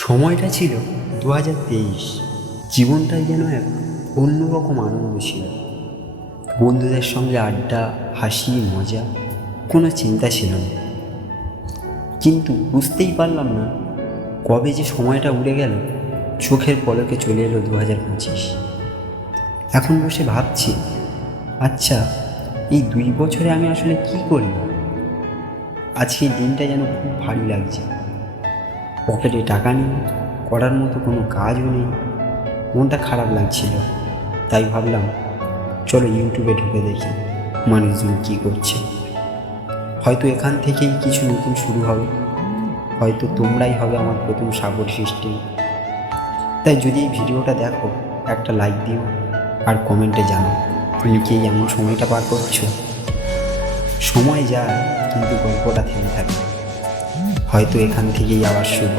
সময়টা ছিল 2023। জীবনটাই যেন এক অন্যরকম আনন্দ ছিল। বন্ধুদের সঙ্গে আড্ডা, হাসি, মজা, কোনো চিন্তা ছিল না। কিন্তু বুঝতেই পারলাম না কবে যে সময়টা উড়ে গেল। চোখের পলকে চলে এলো 2025। এখন বসে ভাবছি, আচ্ছা এই 2 বছরে আমি আসলে কি করি। আজকের দিনটা যেন খুব ভারী লাগছে। পকেটে টাকা নেই, করার মতো কোনো কাজও নেই, মনটা খারাপ লাগছিল। তাই ভাবলাম চলো ইউটিউবে ঢুকে দেখি মানুষজন কী করছে। হয়তো এখান থেকেই কিছু নতুন শুরু হবে, হয়তো তোমরাই হবে আমার প্রথম সাপোর্ট সিস্টেম। তাই যদি এই ভিডিওটা দেখো একটা লাইক দিও আর কমেন্টে জানাও তুমি কি এমন সময়টা পার করছো। সময় যায় কিন্তু গল্পটা থেমে থাকে, হয়তো এখান থেকেই আবার শুরু।